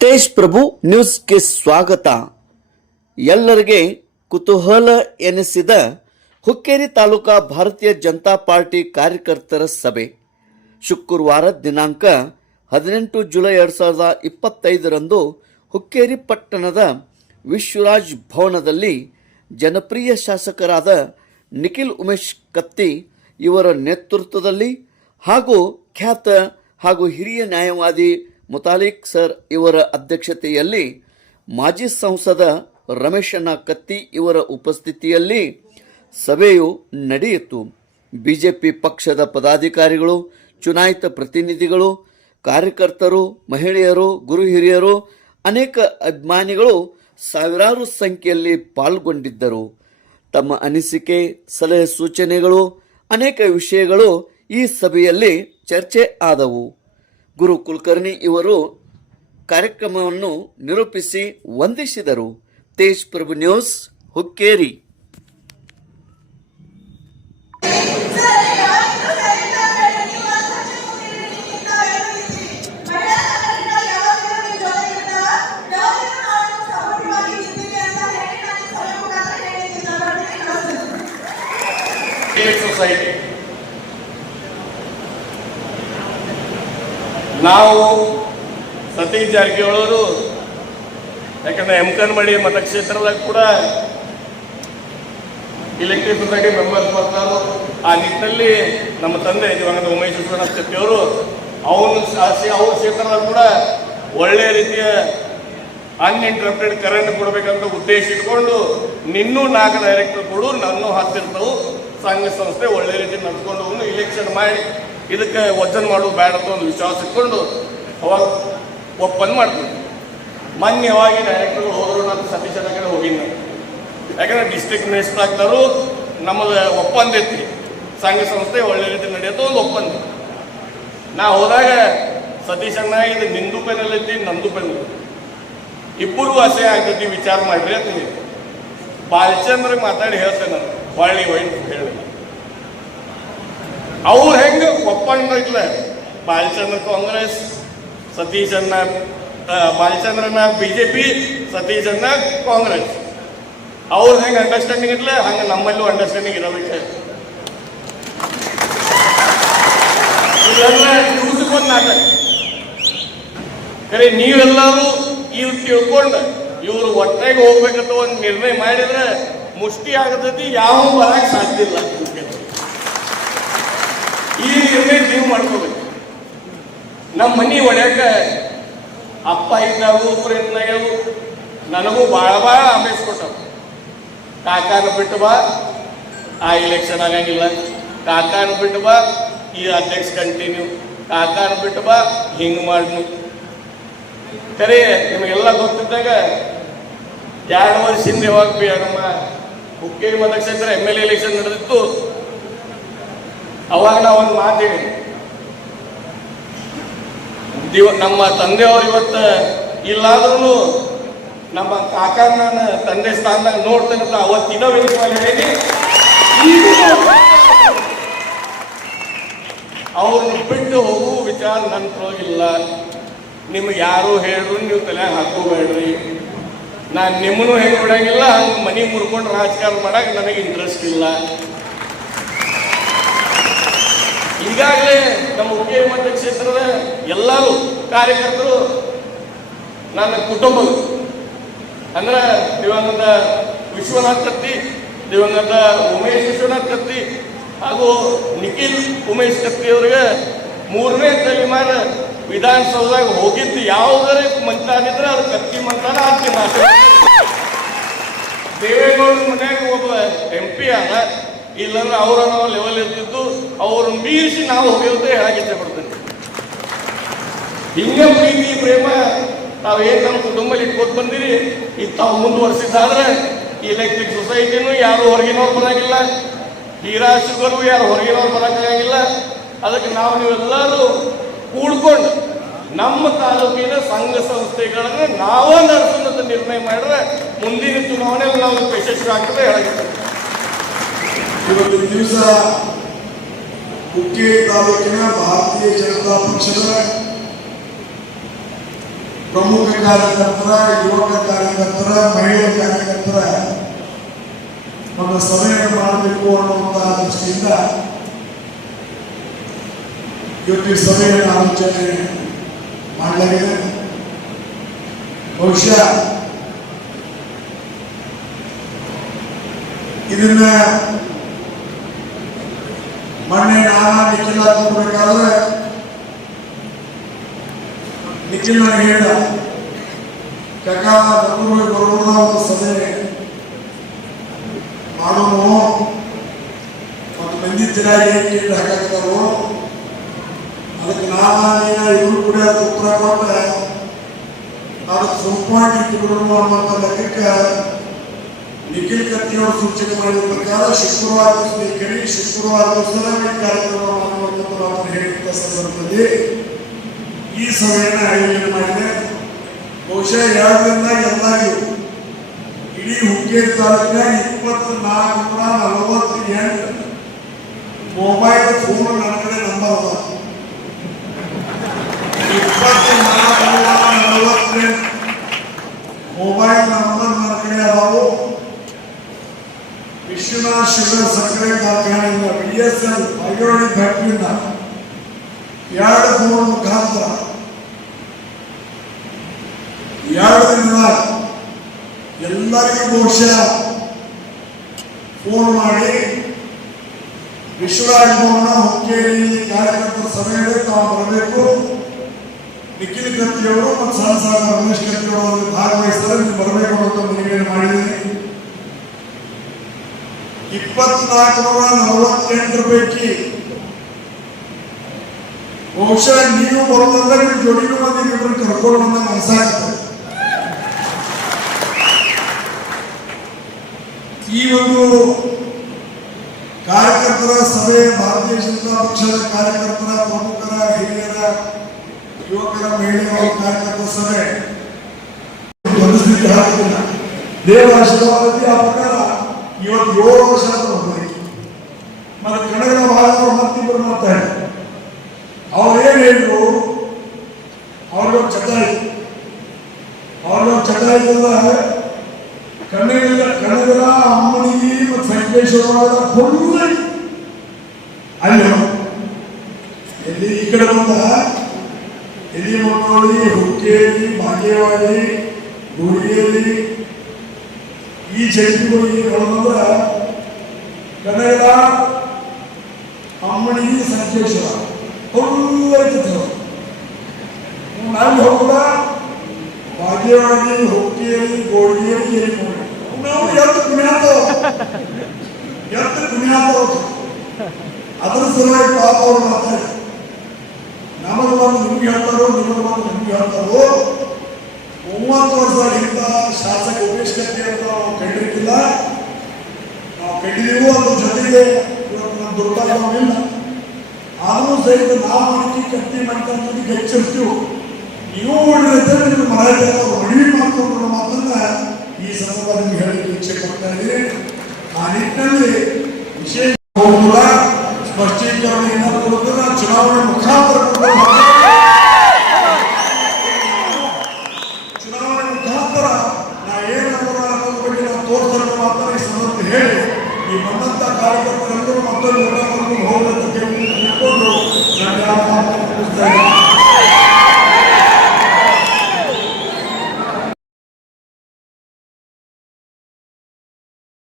ತೇಜ್ ಪ್ರಭು ನ್ಯೂಸ್ಗೆ ಸ್ವಾಗತ. ಎಲ್ಲರಿಗೆ ಕುತೂಹಲ ಎನಿಸಿದ ಹುಕ್ಕೇರಿ ತಾಲೂಕಾ ಭಾರತೀಯ ಜನತಾ ಪಾರ್ಟಿ ಕಾರ್ಯಕರ್ತರ ಸಭೆ. ಶುಕ್ರವಾರ ದಿನಾಂಕ ಹದಿನೆಂಟು ಜುಲೈ ಎರಡು ಸಾವಿರದ ಇಪ್ಪತ್ತೈದರಂದು ಹುಕ್ಕೇರಿ ಪಟ್ಟಣದ ವಿಶ್ವರಾಜ್ ಭವನದಲ್ಲಿ ಜನಪ್ರಿಯ ಶಾಸಕರಾದ ನಿಖಿಲ್ ಉಮೇಶ್ ಕತ್ತಿ ಇವರ ನೇತೃತ್ವದಲ್ಲಿ ಹಾಗೂ ಖ್ಯಾತ ಹಾಗೂ ಹಿರಿಯ ನ್ಯಾಯವಾದಿ ಮುತಾಲಿಕ್ ಸರ್ ಇವರ ಅಧ್ಯಕ್ಷತೆಯಲ್ಲಿ ಮಾಜಿ ಸಂಸದ ರಮೇಶನ ಕತ್ತಿ ಇವರ ಉಪಸ್ಥಿತಿಯಲ್ಲಿ ಸಭೆಯು ನಡೆಯಿತು. ಬಿಜೆಪಿ ಪಕ್ಷದ ಪದಾಧಿಕಾರಿಗಳು, ಚುನಾಯಿತ ಪ್ರತಿನಿಧಿಗಳು, ಕಾರ್ಯಕರ್ತರು, ಮಹಿಳೆಯರು, ಗುರು ಹಿರಿಯರು, ಅನೇಕ ಅಭಿಮಾನಿಗಳು ಸಾವಿರಾರು ಸಂಖ್ಯೆಯಲ್ಲಿ ಪಾಲ್ಗೊಂಡಿದ್ದರು. ತಮ್ಮ ಅನಿಸಿಕೆ, ಸಲಹೆ ಸೂಚನೆಗಳು, ಅನೇಕ ವಿಷಯಗಳು ಈ ಸಭೆಯಲ್ಲಿ ಚರ್ಚೆ ಆದವು. ಗುರು ಕುಲಕರ್ಣಿ ಇವರು ಕಾರ್ಯಕ್ರಮವನ್ನು ನಿರೂಪಿಸಿ ವಂದಿಸಿದರು. ತೇಜ್ ಪ್ರಭು ನ್ಯೂಸ್, ಹುಕ್ಕೇರಿ. ಸೊಸೈಟಿ ನಾವು ಸತೀಶ್ ಜಾರಕಿಹೊಳವರು ಯಾಕಂದ್ರೆ ಎಮ್ಕನ್ಮಡಿ ಮತಕ್ಷೇತ್ರದಾಗ ಕೂಡ ಇಲೆಕ್ಟ್ರಿಕ್ ಸೊಸೈಟಿ ಮೆಂಬರ್ಸ್ ಬರ್ತಾರೆ. ಆ ನಿಟ್ಟಿನಲ್ಲಿ ನಮ್ಮ ತಂದೆ ದಿವಂಗತ ಉಮೇಶ್ ವಿಶ್ವನಾಥ್ ಶೆಟ್ಟಿಯವರು, ಅವನು ಅವ್ರ ಕ್ಷೇತ್ರದಾಗ ಕೂಡ ಒಳ್ಳೆಯ ರೀತಿಯ ಅನ್ಇಂಟ್ರಪ್ಟೆಡ್ ಕರೆಂಟ್ ಕೊಡಬೇಕಂತ ಉದ್ದೇಶ ಇಟ್ಕೊಂಡು ನಿನ್ನೂ ನಾಲ್ಕು ಡೈರೆಕ್ಟರ್ ನನ್ನೂ ಹತ್ತಿರ್ತವು. ಸಂಘ ಸಂಸ್ಥೆ ಒಳ್ಳೆ ರೀತಿ ನಡ್ಕೊಂಡು ಇಲೆಕ್ಷನ್ ಮಾಡಿ. ಇದಕ್ಕೆ ವಜನ್ ಮಾಡೋದು ಬೇಡ ಅಂತ ಒಂದು ವಿಶ್ವಾಸ ಇಟ್ಕೊಂಡು ಅವಾಗ ಒಪ್ಪಂದ ಮಾಡ್ತೀವಿ ಮೊನ್ನೆ ಡೈರೆಕ್ಟರ್ಗಳು ಹೋದರು, ನಾನು ಅಣ್ಣ ಕಡೆ ನಾನು ಯಾಕಂದ್ರೆ ಡಿಸ್ಟ್ರಿಕ್ಟ್ ಮಿನಿಸ್ಟರ್ ಆಗ್ತಾರು, ನಮ್ಮದು ಒಪ್ಪಂದ ಐತಿ. ಸಂಘ ಸಂಸ್ಥೆ ಒಳ್ಳೆ ರೀತಿ ನಡೆಯುತ್ತೆ ಒಂದು ಒಪ್ಪಂದ. ನಾ ಹೋದಾಗ ಸತೀಶ್ ಅಣ್ಣ ಇದು ನಿಂದು ಪೆನಲ್ ಐತಿ, ನಂದು ಪೆನ್ ಇಬ್ಬರು ಆಸೆ ಆಗ್ತೈತಿ, ವಿಚಾರ ಮಾಡ್ರಿ ಅಂತ ಹೇಳಿ ಬಾಲಚಂದ್ರ ಮಾತಾಡಿ ಹೇಳ್ತೇನೆ ನಾನು ಹೊಳ್ಳಿ ಹೇಳಿ ಅವ್ರು ಹೆಂಗೆ ಒಪ್ಪಂದ ಇಲ್ಲ ಬಾಲಚಂದ್ರ ಕಾಂಗ್ರೆಸ್ ಸತೀಶ್ ಅಣ್ಣ ಆ, ಬಾಲಚಂದ್ರನ ಬಿ ಜೆ ಪಿ ಕಾಂಗ್ರೆಸ್. ಅವ್ರು ಹೆಂಗೆ ಅಂಡರ್ಸ್ಟ್ಯಾಂಡಿಂಗ್ ಇರ್ಲ ಹಂಗೆ ನಮ್ಮಲ್ಲೂ ಅಂಡರ್ಸ್ಟ್ಯಾಂಡಿಂಗ್ ಇರಬೇಕು ನ್ಯೂಸ್ಗೊಂದು ನಾಟಕ. ಖರೆ ನೀವೆಲ್ಲರೂ ಇವ್ರು ತಿಳ್ಕೊಂಡು ಇವ್ರು ಒಟ್ಟಾಗಿ ಹೋಗ್ಬೇಕಂತ ಒಂದು ನಿರ್ಣಯ ಮಾಡಿದ್ರೆ ಮುಷ್ಟಿ ಆಗತೈತಿ ಯಾವ ಬರಕ್ಕೆ ಸಾಧ್ಯ ಇಲ್ಲ. ಈ ನಿರ್ಣಯ ನೀವು ಮಾಡ್ಕೋಬೇಕು. ನಮ್ಮ ಮನೆ ಒಳ್ಯಾಕ ಅಪ್ಪ ಇದ್ದಾವು ಪ್ರಯತ್ನಗಳು ನನಗೂ ಭಾಳ ಭಾಳ ಆಮೇಲೆ ಕೊಟ್ಟವು ಕಾಕಾನ ಬಿಟ್ಟು ಬಾ, ಆ ಇಲೆಕ್ಷನ್ ಆಗಂಗಿಲ್ಲ. ಕಾಕಾನ ಬಿಟ್ಟು ಬಾ, ಈ ಅಧ್ಯಕ್ಷ ಕಂಟಿನ್ಯೂ ಕಾಕಾನ ಬಿಟ್ಟು ಬಾ, ಹಿಂಗೆ ಮಾಡ್ನು. ಖರೆ ನಿಮಗೆಲ್ಲ ಗೊತ್ತಿದ್ದಾಗ ಎರಡು ವರ್ಷ ಹಿಂದೆ ಯಾವಾಗ ಬಿ ನಮ್ಮ ಹುಕ್ಕೇರಿ ಮತಕ್ಷೇತ್ರ ಎಂ ಎಲ್ ಎ ಎಲೆಕ್ಷನ್ ನಡೆದಿತ್ತು. ಅವಾಗ ನಾವು ಒಂದು ಮಾತು ಹೇಳಿ. ದಿವ ನಮ್ಮ ತಂದೆಯವರು ಇವತ್ತು ಇಲ್ಲಾದ್ರೂ ನಮ್ಮ ಕಾಕನ ನಾನು ತಂದೆ ಸ್ಥಾನದಾಗ ನೋಡ್ತೇನೆ ಅಂತ ಅವತ್ತಿನ ಹೇಳಿ. ಅವ್ರನ್ನ ಬಿಟ್ಟು ಹೋಗುವ ವಿಚಾರ ನನ್ನ ಇಲ್ಲ. ನಿಮ್ಗೆ ಯಾರು ಹೇಳ್ರು ನೀವು ತಲೆ ಹಾಕೋಬೇಡ್ರಿ. ನಾನು ನಿಮ್ಮನ್ನು ಹೆಂಗೆ ಬಿಡಂಗಿಲ್ಲ. ಹಂಗೆ ಮನೆ ಮುರ್ಕೊಂಡು ರಾಜಕಾರಣ ಮಾಡಕ್ಕೆ ನನಗೆ ಇಂಟ್ರೆಸ್ಟ್ ಇಲ್ಲ. ಈಗಾಗಲೇ ನಮ್ಮ ಉಪಯೋಗ ಮಂಡ್ಯ ಕ್ಷೇತ್ರದ ಎಲ್ಲರೂ ಕಾರ್ಯಕರ್ತರು ನನ್ನ ಕುಟುಂಬ ಅಂದ್ರೆ ದಿವಂಗತ ವಿಶ್ವನಾಥ್ ಕತ್ತಿ, ದಿವಂಗತ ಉಮೇಶ್ ವಿಶ್ವನಾಥ್ ಕತ್ತಿ, ಹಾಗೂ ನಿಖಿಲ್ ಉಮೇಶ್ ಕತ್ತಿ ಅವರಿಗೆ ಮೂರನೇ ತಲೆಮಾರ ವಿಧಾನಸೌಧದಾಗ ಹೋಗಿದ್ದು ಯಾವುದರ ಮಂತಾನ ಇದ್ರೆ ಅದು ಕತ್ತಿ ಮಂತಾನ ಆಗ್ತೀನಿ ದೇವೇಗೌಡರ ಮನೆಯಾಗ ಒಬ್ಬ ಎಂ ಪಿ ಅದ ಇಲ್ಲಂದ್ರೆ ಅವರ ನಾವು ಲೆವೆಲ್ ಇರ್ತಿದ್ದು ಅವ್ರನ್ನ ಮೀರಿಸಿ ನಾವು ಹೋಗಿರುತ್ತೆ ಹೇಳಕ್ಕೆ ಪಡ್ತೇನೆ ಹಿಂಗೆ ಪ್ರೀತಿ, ಪ್ರೇಮ, ತಾವೇನು ನಮ್ಮ ಕುಟುಂಬದಲ್ಲಿ ಇಟ್ಕೊಂಡು ಬಂದಿರಿ ಇದು ತಾವು ಮುಂದುವರೆಸಿದ್ದಾದ್ರೆ ಎಲೆಕ್ಟ್ರಿಕ್ ಸೊಸೈಟಿನೂ ಯಾರು ಹೊರಗಿನವ್ರು ಬರಂಗಿಲ್ಲ ಹೀರಾ ಶುಗರು ಯಾರು ಹೊರಗಿನವ್ರು ಬರೋಕ್ಕಾಗಿಲ್ಲ ಅದಕ್ಕೆ ನಾವು ನೀವೆಲ್ಲರೂ ಕೂಡ್ಕೊಂಡು ನಮ್ಮ ತಾಲೂಕಿನ ಸಂಘ ಸಂಸ್ಥೆಗಳನ್ನು ನಾವೇ ನಡೆಸೋದು ನಿರ್ಣಯ ಮಾಡಿದ್ರೆ ಮುಂದಿನ ಚುನಾವಣೆಯಲ್ಲಿ ನಾವು ಯಶಸ್ವಿ ಆಗ್ತದೆ ಹೇಳಕ್ಕೆ ಇವತ್ತಿನ ದಿವಸ ಹುಕ್ಕೇರಿ ತಾಲೂಕಿನ ಭಾರತೀಯ ಜನತಾ ಪಕ್ಷದ ಪ್ರಮುಖ ಕಾರ್ಯಕರ್ತರ, ಯುವಕ ಕಾರ್ಯಕರ್ತರ, ಮಹಿಳಾ ಕಾರ್ಯಕರ್ತರ ಒಂದು ಸಭೆಯನ್ನು ಮಾಡಬೇಕು ಅನ್ನುವಂತಹ ದೃಷ್ಟಿಯಿಂದ ಇವತ್ತಿನ ಸಭೆಯನ್ನು ಆಲೋಚನೆ ಮಾಡಲಾಗಿದೆ. ಬಹುಶಃ ಇದನ್ನ ಮೊನ್ನೆ ನಿಖಿಲ ಕೊಡ್ಬೇಕಾದ್ರೆ ನಿಖಿಲ್ ಹೇಳ್ದ ಕಕ್ಕ ನಮ್ಮೂರಿಗೆ ಒಂದು ಮಂದಿ ಏನ್ ಕೇಳಿ ಹಾಕಾಕತ್ತಾರೋ ಅದಕ್ಕೆ ನಾನ ನೀನ ಕೂಡ ಅದಕ್ಕೆ ಉತ್ತರ ಕೊಟ್ಟ ಅದಕ್ಕೆ ಸುಂಪಾಗಿ ಲೆಕ್ಕಕ್ಕೆ ಕತ್ತಿಯವರು ಸೂಚನೆ ಮಾಡಿದ ಪ್ರಕಾರ ಶುಕ್ರವಾರ ದಿವಸ ಕಡೆ ಶುಕ್ರವಾರ ದಿವಸ ಈ ಕಾರ್ಯಕ್ರಮ ಮಾತನ್ನು ಹೇಳಿದ ಸಂದರ್ಭದಲ್ಲಿ ಈ ಸಭೆಯನ್ನು ಆಯೋಜನೆ ಮಾಡಿದೆ. ಬಹುಶಃ ಎರಡರಿಂದ ಎಲ್ಲರಿಗೂ ಇಡೀ ಹುಕ್ಕೇರಿ ತಾಲೂಕಿನ ಇಪ್ಪತ್ನಾಲ್ಕುನೂರ ನಲವತ್ತೆಂಟು ಮೊಬೈಲ್ ಫೋನ್ ನನ್ನ ಕಡೆ ನಂಬರ್ ಅದ ಇಪ್ಪತ್ನಾಲ್ಕುನೂರ ನಲವತ್ತೆಂಟು ಮೊಬೈಲ್ ನಂಬರ್ ನನ್ನ ಕಡೆ ಅದಾವು ಶುಗರ್ ಸಕ್ಕರೆ ಕಾರ್ಖಾನೆಯಿಂದ ಬಿ ಎಸ್ ಎಲ್ ಐರೋಡಿ ಫ್ಯಾಕ್ಟ್ರಿಯಿಂದ ಎರಡು ಫೋನ್ ಮುಖಾಂತರ, ಎರಡು ದಿನದ ಎಲ್ಲರಿಗೂ ಬಹುಶಃ ಫೋನ್ ಮಾಡಿ ವಿಶ್ವರಾಜಭವನ ಹುಕ್ಕೇರಿ ಕಾರ್ಯಕರ್ತರ ಸಭೆಯಲ್ಲಿ ತಾವು ಬರಬೇಕು. ನಿಖಿಲ್ ಕತ್ತಿಯವರು ಮತ್ತು ಸಹ ಸಹ ರಮೇಶ್ ಅದರಲ್ಲಿ ಭಾಗವಹಿಸ್ತಾರೆ ಬರಬೇಕು ಅಂತ ಮನವಿಯನ್ನು ಮಾಡಿದ್ದೀನಿ. ಇಪ್ಪತ್ನಾಲ್ಕು ನೂರ ನಲವತ್ತೆಂಟರ ಪೈಕಿ. ಬಹುಶಃ ನೀವು ಬರೋದಲ್ಲ ನಿಮ್ಮ ಜೋಡಿಗೆ ಮಂದಿ ಇಬ್ಬರು ಕರ್ಕೊಂಡು ಬಂದ ಮನಸ್ಸಾಗ್ತದೆ. ಈ ಒಂದು ಕಾರ್ಯಕರ್ತರ ಸಭೆ ಭಾರತೀಯ ಜನತಾ ಪಕ್ಷದ ಕಾರ್ಯಕರ್ತರ ಪ್ರಮುಖರ, ಹಿರಿಯರ, ಯುವಕರ, ಮಹಿಳೆಯರ ಕಾರ್ಯಕರ್ತರ ಸಭೆ. ಪರಿಸ್ಥಿತಿ ಹಾಕುವುದಿಲ್ಲ ದೇವರ ಆಶೀರ್ವಾದದಲ್ಲಿ ಆ ಪ್ರಕಾರ ಇವತ್ತು ಏಳು ವರ್ಷ ಮತ್ತೆ ಕನ್ನಡ ಭಾಗದವರು ಮತ್ತಿಬ್ಬರು ಮಾತಾಡಿ ಅವ್ರೇನು ಹೇಳಿದ್ರು? ಅವ್ರಿಗೊಂದು ಚಟ ಇತ್ತು ಅವ್ರಿಗೊಂದು ಚಟ ಇದ್ದಲ್ಲ ಕನ್ನಡ ಕನ್ನಡ ಅಮ್ಮನಿಗೆ ಮತ್ತು ಸಂಕೇಶ್ವರ ಫುಲ್ ಅಲ್ಲಿ ಎಲ್ಲಿ ಈ ಕಡೆ ಬಂದ ಎಲ್ಲಿ ಮಕ್ಕಳಿ ಹುಕ್ಕೇರಿ, ಬಾಗೇವಾಡಿ ಗುಡಿಯಲ್ಲಿ ಜೈಲಿಗಳು ಏನು ಹೇಳೋದಂದ್ರೆ ಕನ್ನಡ ಅಮ್ಮನಿಗೆ ಸಂಕೇಶ್ವರ ಐತಿ ನಾವು ಹೋಗಲ್ಲ ಭಾಗ್ಯವಾಡಿ ಹುಕ್ಕಿಯಲ್ಲಿ ಗೋಳಿಯಲ್ಲಿ ಎಲ್ಲಿ ನೋಡಿ ನಾವು ಎತ್ತು ಕುಣಿಯಾತವ ಎತ್ತು ಕುಣಿಯಾತವ ಅದ್ರ ಸಲುವಾಗಿ ಪಾಪ ಅವ್ರು ಮಾತಾಡಿ ನಮಗೆ ಬಂದು ನಿಮ್ಗೆ ಹೇಳ್ತಾರೋ, ನಿಮಗೆ ಬಂದು ನಿಮ್ಗೆ ಹೇಳ್ತಾರೋ ಮೂವತ್ತು ಇಂತ ಶಾಸಕ ಉಮೇಶ್ ಕತ್ತಿ ಅಂತ ನಾವು ಕಂಡಿರ್ತಿಲ್ಲ ನಾವು ಕಂಡಿದ್ದೀವಿ ಅದ್ರ ಜೊತೆಗೆ ಇವತ್ತು ನಮ್ಮ ದುರ್ಬಲವಿಲ್ಲ ಆದರೂ ಸಹಿತ ನಾವು ಹಾಕಿ ಕತ್ತಿ ಮಾಡ್ತಕ್ಕಂಥದ್ದು ಹೆಚ್ಚಿರ್ತೀವಿ ನೀವು ಒಳ್ಳೆದ ನಿಮ್ಮ ಮರಾಠ ಮನವಿ ಮಾಡ್ಕೊಂಡು ಮಾತ್ರ ಈ ಸಂದರ್ಭದಲ್ಲಿ ಹೇಳಿ ಇಚ್ಛೆ ಪಡ್ತಾ ಇದ್ದೀನಿ. ಆ ನಿಟ್ಟಿನಲ್ಲಿ ವಿಶೇಷ সকল মোটা